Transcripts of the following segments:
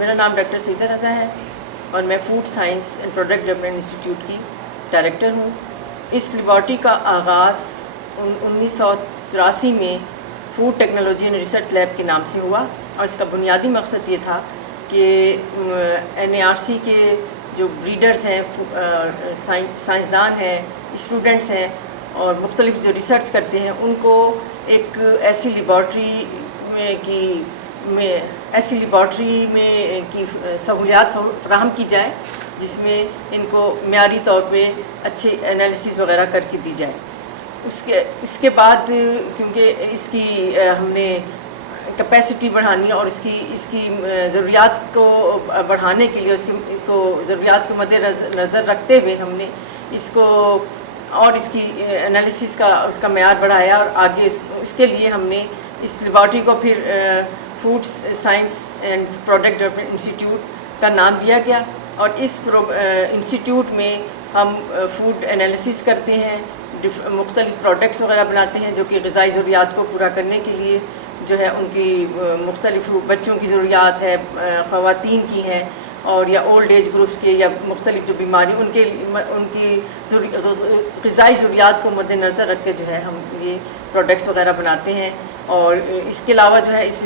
میرا نام ڈاکٹر سیدہ رضا ہے اور میں food science and product development institute کی ڈائریکٹر ہوں. اس لیبارٹری کا آغاز 1984 میں food technology and research lab کے نام سے ہوا اور اس کا بنیادی مقصد یہ تھا کہ NARC کے جو بریڈرز ہیں، سائنسدان ہیں، اسٹوڈنٹس ہیں اور مختلف جو ریسرچ کرتے ہیں، ان کو ایک ایسی لیبارٹری میں کی سہولیات فراہم کی جائے جس میں ان کو معیاری طور پہ اچھے انالیسز وغیرہ کر کے دی جائے. اس کے بعد کیونکہ اس کی ہم نے کیپیسٹی بڑھانی ہے اور اس کی ضروریات کو بڑھانے کے لیے ضروریات کو مد نظر رکھتے ہوئے ہم نے اس کو اور اس کی انالیسز کا اس کا معیار بڑھایا اور آگے اس کے لیے ہم نے اس لیبارٹری کو پھر food science and product development institute کا نام دیا گیا. اور اس انسٹیٹیوٹ میں ہم فوڈ انالیسز کرتے ہیں، مختلف پروڈکٹس وغیرہ بناتے ہیں جو کہ غذائی ضروریات کو پورا کرنے کے لیے جو ہے ان کی مختلف بچوں کی ضروریات ہے، خواتین کی ہیں اور یا اولڈ ایج گروپس کے یا مختلف جو بیماری ان کی غذائی ضروریات کو مد نظر رکھ کے جو ہے ہم یہ پروڈکٹس وغیرہ بناتے ہیں. اور اس کے علاوہ جو ہے اس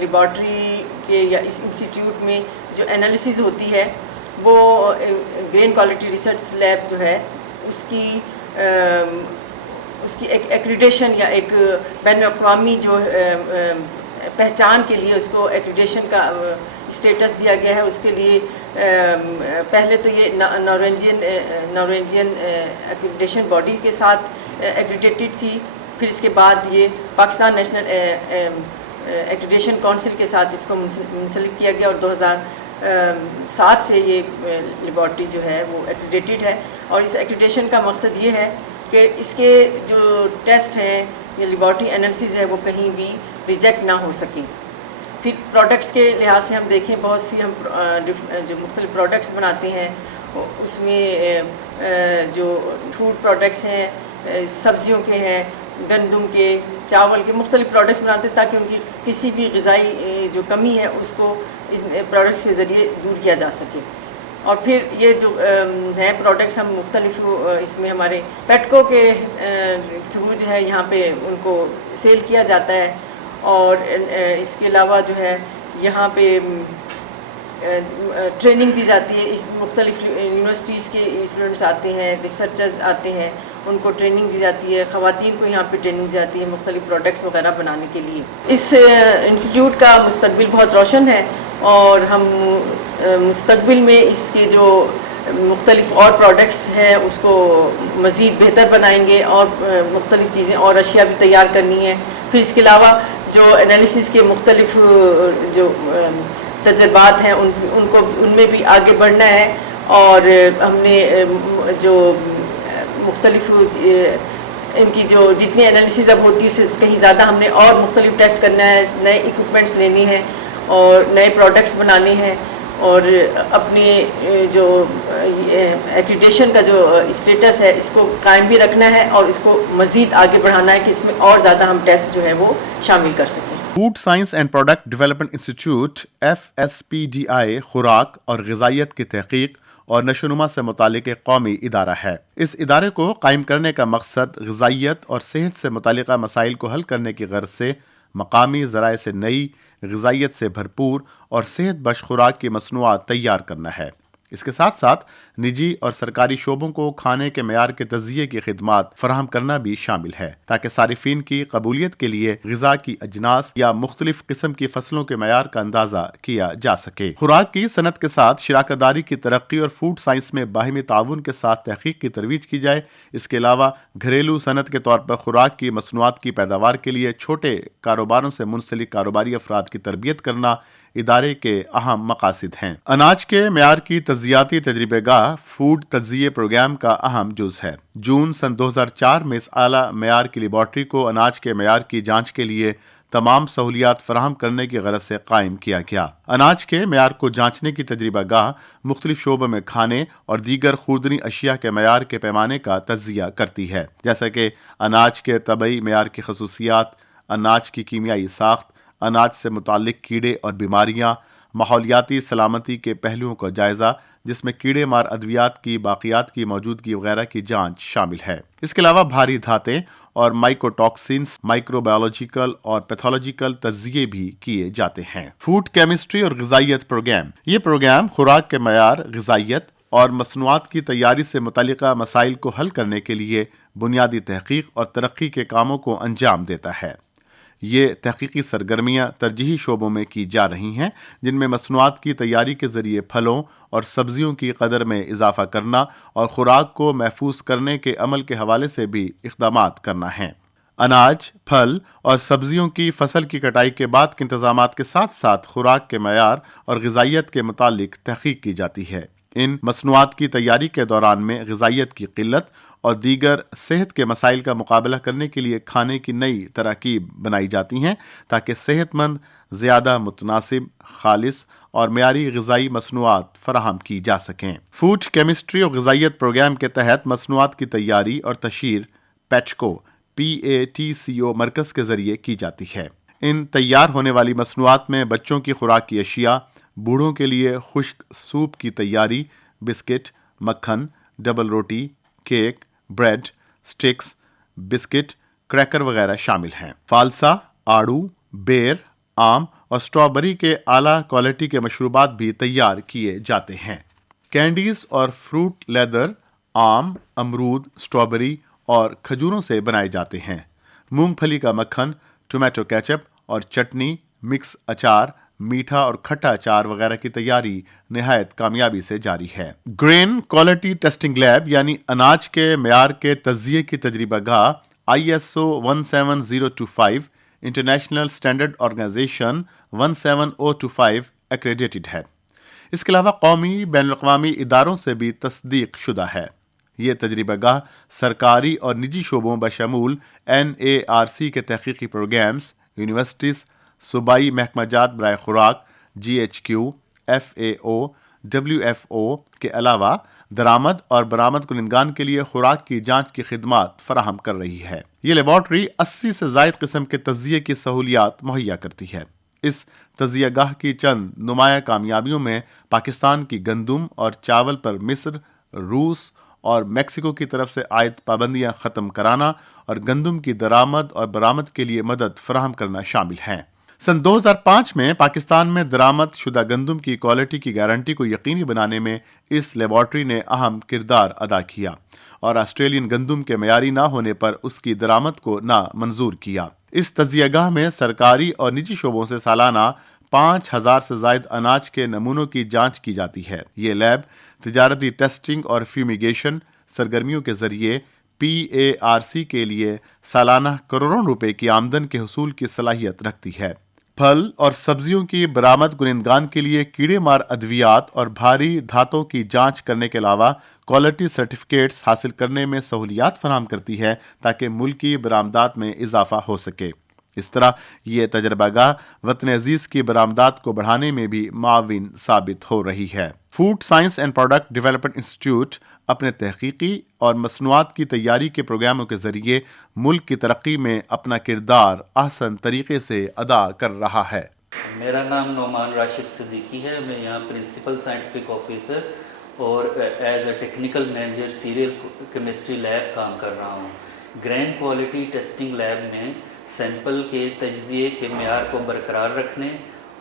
لیبارٹری کے یا اس انسٹیٹیوٹ میں جو انالیسز ہوتی ہے وہ گرین کوالٹی ریسرچ لیب جو ہے اس کی ایک ایکریڈیشن یا ایک بین الاقوامی جو پہچان کے لیے اس کو ایکریڈیشن کا اسٹیٹس دیا گیا ہے. اس کے لیے پہلے تو یہ ناروینجین ایکریڈیشن باڈی کے ساتھ ایکریڈیٹڈ تھی، پھر اس کے بعد یہ پاکستان نیشنل ایکریڈیشن کونسل کے ساتھ اس کو منسلک کیا گیا اور 2007 سے یہ لیبارٹری جو ہے وہ ایکریڈیٹڈ ہے. اور اس ایکریڈیشن کا مقصد یہ ہے کہ اس کے جو ٹیسٹ ہیں یا لیبارٹری انالیسز ہے وہ کہیں بھی ریجیکٹ نہ ہو سکیں. پھر پروڈکٹس کے لحاظ سے ہم دیکھیں بہت سی ہم جو مختلف پروڈکٹس بناتے ہیں اس میں جو فوڈ پروڈکٹس ہیں، سبزیوں کے ہیں، گندم کے، چاول کے مختلف پروڈکٹس بناتے ہیں تاکہ ان کی کسی بھی غذائی جو کمی ہے اس کو اس پروڈکٹس کے ذریعے دور کیا جا سکے. اور پھر یہ جو ہیں پروڈکٹس ہم مختلف اس میں ہمارے پیٹکو کے تھرو جو ہے یہاں پہ ان کو سیل کیا جاتا ہے. اور اس کے علاوہ جو ہے یہاں پہ ٹریننگ دی جاتی ہے. اس مختلف یونیورسٹیز کے اسٹوڈنٹس آتے ہیں، ریسرچرز آتے ہیں، ان کو ٹریننگ دی جاتی ہے. خواتین کو یہاں پہ ٹریننگ دی جاتی ہے مختلف پروڈکٹس وغیرہ بنانے کے لیے. اس انسٹیٹیوٹ کا مستقبل بہت روشن ہے اور ہم مستقبل میں اس کے جو مختلف اور پروڈکٹس ہیں اس کو مزید بہتر بنائیں گے اور مختلف چیزیں اور اشیاء بھی تیار کرنی ہیں. پھر اس کے علاوہ جو انالیسز کے مختلف جو تجربات ہیں ان میں بھی آگے بڑھنا ہے. اور ہم نے جو مختلف ان کی جو جتنی انالیسز اب ہوتی ہے اس سے کہیں زیادہ ہم نے اور مختلف ٹیسٹ کرنا ہے، نئے ایکوپمنٹس لینے ہیں اور نئے پروڈکٹس بنانے ہیں اور اپنے جو ایکریڈیشن کا جو اسٹیٹس ہے اس کو قائم بھی رکھنا ہے اور اس کو مزید آگے بڑھانا ہے کہ اس میں اور زیادہ ہم ٹیسٹ جو ہے وہ شامل کر سکیں. Food science and product development institute FSPDI خوراک اور غذائیت کی تحقیق اور نشو و نما سے متعلق ایک قومی ادارہ ہے. اس ادارے کو قائم کرنے کا مقصد غذائیت اور صحت سے متعلقہ مسائل کو حل کرنے کی غرض سے مقامی ذرائع سے نئی، غذائیت سے بھرپور اور صحت بخش خوراک کی مصنوعات تیار کرنا ہے. اس کے ساتھ ساتھ نجی اور سرکاری شعبوں کو کھانے کے معیار کے تجزیے کی خدمات فراہم کرنا بھی شامل ہے تاکہ صارفین کی قبولیت کے لیے غذا کی اجناس یا مختلف قسم کی فصلوں کے معیار کا اندازہ کیا جا سکے. خوراک کی صنعت کے ساتھ شراکت داری کی ترقی اور فوڈ سائنس میں باہمی تعاون کے ساتھ تحقیق کی ترویج کی جائے. اس کے علاوہ گھریلو صنعت کے طور پر خوراک کی مصنوعات کی پیداوار کے لیے چھوٹے کاروباروں سے منسلک کاروباری افراد کی تربیت کرنا ادارے کے اہم مقاصد ہیں. اناج کے معیار کی تجزیاتی تجربہ گاہ فوڈ تجزیے پروگرام کا اہم جز ہے. جون سن 2004 میں اس اعلیٰ معیار کی لیبارٹری کو اناج کے معیار کی جانچ کے لیے تمام سہولیات فراہم کرنے کی غرض سے قائم کیا گیا. اناج کے معیار کو جانچنے کی تجربہ گاہ مختلف شعبوں میں کھانے اور دیگر خوردنی اشیاء کے معیار کے پیمانے کا تجزیہ کرتی ہے، جیسا کہ اناج کے طبعی معیار کی خصوصیات، اناج کی کیمیائی ساخت، اناج سے متعلق کیڑے اور بیماریاں، ماحولیاتی سلامتی کے پہلوؤں کا جائزہ جس میں کیڑے مار ادویات کی باقیات کی موجودگی وغیرہ کی جانچ شامل ہے۔ اس کے علاوہ بھاری دھاتیں اور مائکوٹاکسنز، مائکرو بایولوجیکل اور پیتھولوجیکل تجزیے بھی کیے جاتے ہیں۔ فوڈ کیمسٹری اور غذائیت پروگرام، یہ پروگرام خوراک کے معیار، غذائیت اور مصنوعات کی تیاری سے متعلقہ مسائل کو حل کرنے کے لیے بنیادی تحقیق اور ترقی کے کاموں کو انجام دیتا ہے۔ یہ تحقیقی سرگرمیاں ترجیحی شعبوں میں کی جا رہی ہیں جن میں مصنوعات کی تیاری کے ذریعے پھلوں اور سبزیوں کی قدر میں اضافہ کرنا اور خوراک کو محفوظ کرنے کے عمل کے حوالے سے بھی اقدامات کرنا ہے۔ اناج، پھل اور سبزیوں کی فصل کی کٹائی کے بعد کے انتظامات کے ساتھ ساتھ خوراک کے معیار اور غذائیت کے متعلق تحقیق کی جاتی ہے۔ ان مصنوعات کی تیاری کے دوران میں غذائیت کی قلت اور دیگر صحت کے مسائل کا مقابلہ کرنے کے لیے کھانے کی نئی تراکیب بنائی جاتی ہیں تاکہ صحت مند، زیادہ متناسب، خالص اور معیاری غذائی مصنوعات فراہم کی جا سکیں۔ فوڈ کیمسٹری اور غذائیت پروگرام کے تحت مصنوعات کی تیاری اور تشہیر پیٹکو PATCO مرکز کے ذریعے کی جاتی ہے۔ ان تیار ہونے والی مصنوعات میں بچوں کی خوراک کی اشیاء، بوڑھوں کے لیے خشک سوپ کی تیاری، بسکٹ، مکھن، ڈبل روٹی، cake, bread, sticks, biscuit, cracker وغیرہ شامل ہیں۔ فالسا، آڑو، بیر، آم اور اسٹرابری کے اعلیٰ کوالٹی کے مشروبات بھی تیار کیے جاتے ہیں۔ کینڈیز اور فروٹ لیدر آم، امرود، اسٹرابری اور کھجوروں سے بنائے جاتے ہیں۔ مونگ پھلی کا مکھن، ٹومیٹو کیچپ اور چٹنی، مکس اچار، میٹھا اور کھٹا اچار وغیرہ کی تیاری نہایت کامیابی سے جاری ہے۔ گرین کوالٹی ٹیسٹنگ لیب یعنی اناج کے معیار کے تجزیے کی تجربہ گاہ ISO 17025 international standard organization 17025 accredited ہے۔ اس کے علاوہ قومی، بین الاقوامی اداروں سے بھی تصدیق شدہ ہے۔ یہ تجربہ گاہ سرکاری اور نجی شعبوں بشمول NARC کے تحقیقی پروگرامز، یونیورسٹیز، صوبائی محکمہ جات برائے خوراک GHQ، FAO، WFO کے علاوہ درآمد اور برآمد کنندگان کے لیے خوراک کی جانچ کی خدمات فراہم کر رہی ہے۔ یہ لیبارٹری 80 سے زائد قسم کے تجزیے کی سہولیات مہیا کرتی ہے۔ اس تجزیہ گاہ کی چند نمایاں کامیابیوں میں پاکستان کی گندم اور چاول پر مصر، روس اور میکسیکو کی طرف سے عائد پابندیاں ختم کرانا اور گندم کی درآمد اور برآمد کے لیے مدد فراہم کرنا شامل ہیں۔ سن 2005 میں پاکستان میں درآمد شدہ گندم کی کوالٹی کی گارنٹی کو یقینی بنانے میں اس لیبارٹری نے اہم کردار ادا کیا اور آسٹریلین گندم کے معیاری نہ ہونے پر اس کی درآمد کو نامنظور کیا۔ اس تجزیہ گاہ میں سرکاری اور نجی شعبوں سے سالانہ 5000 سے زائد اناج کے نمونوں کی جانچ کی جاتی ہے۔ یہ لیب تجارتی ٹیسٹنگ اور فیومیگیشن سرگرمیوں کے ذریعے PARC کے لیے سالانہ کروڑوں روپے کی آمدن کے حصول کی صلاحیت رکھتی ہے۔ پھل اور سبزیوں کی برآمد کنندگان کے لیے کیڑے مار ادویات اور بھاری دھاتوں کی جانچ کرنے کے علاوہ کوالٹی سرٹیفکیٹس حاصل کرنے میں سہولیات فراہم کرتی ہے تاکہ ملکی برآمدات میں اضافہ ہو سکے۔ اس طرح یہ تجربہ گاہ وطن عزیز کی برآمدات کو بڑھانے میں بھی معاون ثابت ہو رہی ہے۔ Food science and product development institute اپنے تحقیقی اور مصنوعات کی تیاری کے پروگراموں کے ذریعے ملک کی ترقی میں اپنا کردار احسن طریقے سے ادا کر رہا ہے۔ میرا نام نعمان راشد صدیقی ہے، میں یہاں پرنسپل سائنٹیفک آفیسر اور as a technical manager cereal chemistry lab کام کر رہا ہوں۔ گرین کوالٹی ٹیسٹنگ لیب میں سیمپل کے تجزیے کے معیار کو برقرار رکھنے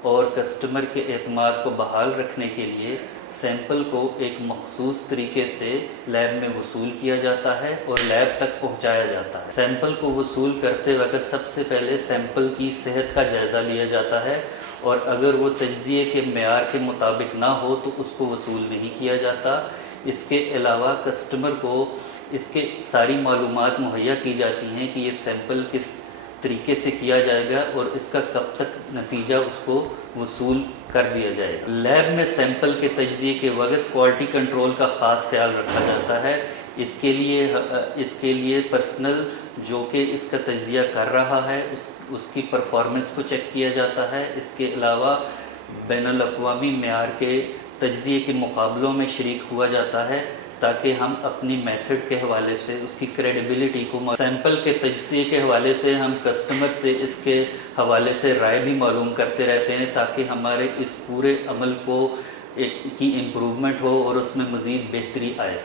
اور کسٹمر کے اعتماد کو بحال رکھنے کے لیے سیمپل کو ایک مخصوص طریقے سے لیب میں وصول کیا جاتا ہے اور لیب تک پہنچایا جاتا ہے۔ سیمپل کو وصول کرتے وقت سب سے پہلے سیمپل کی صحت کا جائزہ لیا جاتا ہے اور اگر وہ تجزیے کے معیار کے مطابق نہ ہو تو اس کو وصول نہیں کیا جاتا۔ اس کے علاوہ کسٹمر کو اس کے ساری معلومات مہیا کی جاتی ہیں کہ یہ سیمپل کس طریقے سے کیا جائے گا اور اس کا کب تک نتیجہ اس کو وصول کر دیا جائے گا۔ لیب میں سیمپل کے تجزیے کے وقت کوالٹی کنٹرول کا خاص خیال رکھا جاتا ہے۔ اس کے لیے پرسنل جو کہ اس کا تجزیہ کر رہا ہے اس کی پرفارمنس کو چیک کیا جاتا ہے۔ اس کے علاوہ بین الاقوامی معیار کے تجزیے کے مقابلوں میں شریک ہوا جاتا ہے تاکہ ہم اپنی میتھڈ کے حوالے سے اس کی کریڈیبلٹی کو، سیمپل کے تجزیے کے حوالے سے ہم کسٹمر سے اس کے حوالے سے رائے بھی معلوم کرتے رہتے ہیں، تاکہ ہمارے اس پورے عمل کو کی امپروومنٹ ہو اور اس میں مزید بہتری آئے۔